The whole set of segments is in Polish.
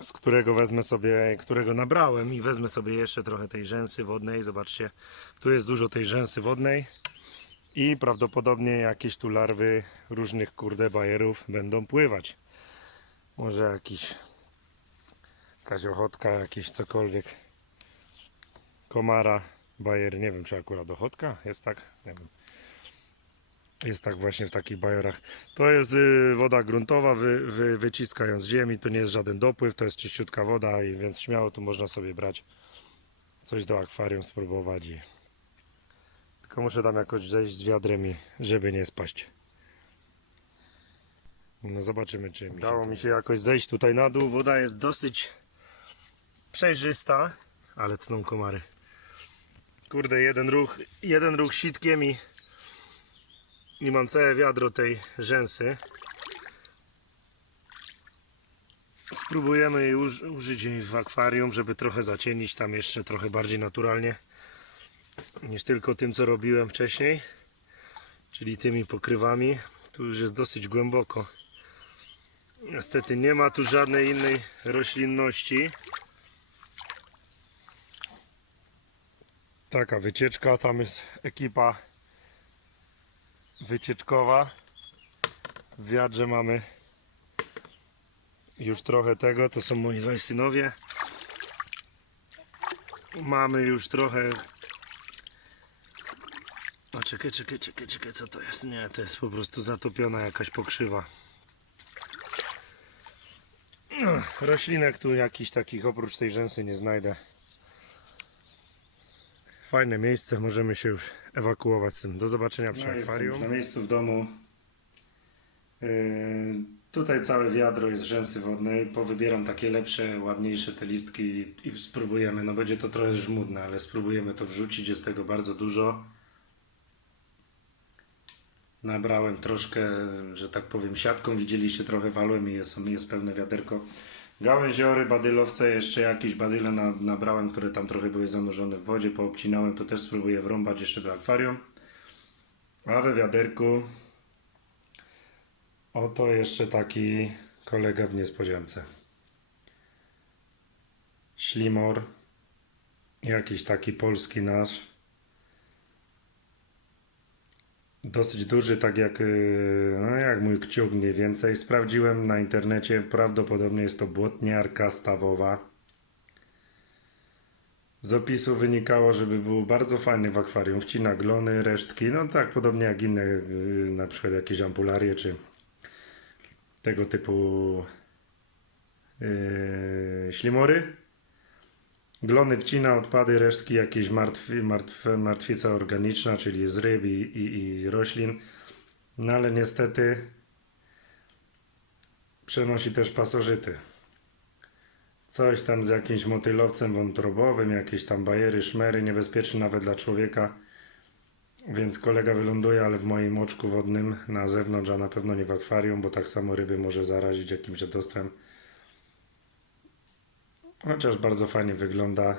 z którego wezmę sobie, którego nabrałem i wezmę sobie jeszcze trochę tej rzęsy wodnej. Zobaczcie, tu jest dużo tej rzęsy wodnej i prawdopodobnie jakieś tu larwy różnych kurde bajerów będą pływać. Może jakiś jakaś ochotka, cokolwiek. Komara, bajer, nie wiem czy akurat ochotka jest tak, nie wiem. Jest tak właśnie w takich bajerach. To jest y, woda gruntowa, wy, wy, wyciska ją z ziemi, to nie jest żaden dopływ, to jest czyściutka woda i więc śmiało tu można sobie brać coś do akwarium spróbować i tylko muszę tam jakoś zejść z wiadrem i żeby nie spaść. No zobaczymy czy mi Udało mi się jakoś zejść tutaj na dół. Woda jest dosyć przejrzysta, ale tną komary. Kurde, jeden ruch, jeden ruch sitkiem i i mam całe wiadro tej rzęsy. Spróbujemy jej uż, użyć jej w akwarium, żeby trochę zacienić tam jeszcze trochę bardziej naturalnie niż tylko tym co robiłem wcześniej, czyli tymi pokrywami. Tu już jest dosyć głęboko. Niestety nie ma tu żadnej innej roślinności. Taka wycieczka, tam jest ekipa wycieczkowa. W wiadrze mamy już trochę tego, to są moi dwaj synowie. Mamy już trochę. A czekaj, czekaj, czekaj, czekaj, co to jest? Nie, to jest po prostu zatopiona jakaś pokrzywa. Roślinek tu jakichś takich oprócz tej rzęsy nie znajdę. Fajne miejsce, możemy się już ewakuować z tym. Do zobaczenia przy akwarium. na miejscu w domu. Yy, tutaj całe wiadro jest rzęsy wodnej. Powybieram takie lepsze, ładniejsze te listki i, i spróbujemy. No będzie to trochę żmudne, ale spróbujemy to wrzucić. Jest tego bardzo dużo. Nabrałem troszkę, że tak powiem, siatką. Widzieliście trochę walłem i jest, jest pełne wiaderko. Gałęziory, badylowce, jeszcze jakieś badyle na, nabrałem, które tam trochę były zanurzone w wodzie, poobcinałem, to też spróbuję wrąbać jeszcze do akwarium. A we wiaderku oto jeszcze taki kolega w niespodziance. Ślimor, jakiś taki polski nasz. Dosyć duży, tak jak, yy, no jak mój kciuk mniej więcej. Sprawdziłem na internecie, prawdopodobnie jest to błotniarka stawowa. Z opisu wynikało, żeby był bardzo fajny w akwarium. Wcina glony, resztki, no tak podobnie jak inne, yy, na przykład jakieś ampularie czy tego typu yy, ślimory. Glony wcina, odpady, resztki, jakieś martwi, martwica organiczna, czyli z ryb i, i, i roślin. No ale niestety przenosi też pasożyty. Coś tam z jakimś motylowcem wątrobowym, jakieś tam bajery, szmery, niebezpieczne nawet dla człowieka. Więc kolega wyląduje, ale w moim oczku wodnym na zewnątrz, a na pewno nie w akwarium, bo tak samo ryby może zarazić jakimś dziadostwem. Chociaż bardzo fajnie wygląda.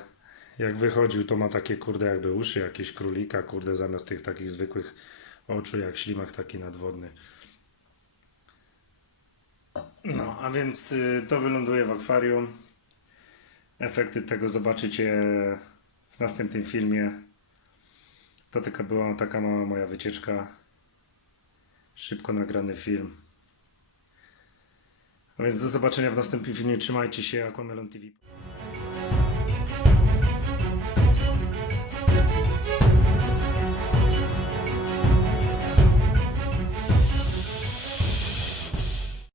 Jak wychodził, to ma takie kurde jakby uszy jakieś królika, kurde zamiast tych takich zwykłych oczu jak ślimak taki nadwodny. No, a więc y, to wyląduje w akwarium. Efekty tego zobaczycie w następnym filmie. To taka była taka mała moja wycieczka. Szybko nagrany film. A więc do zobaczenia w następnym filmie. Trzymajcie się, Aquamelon TV.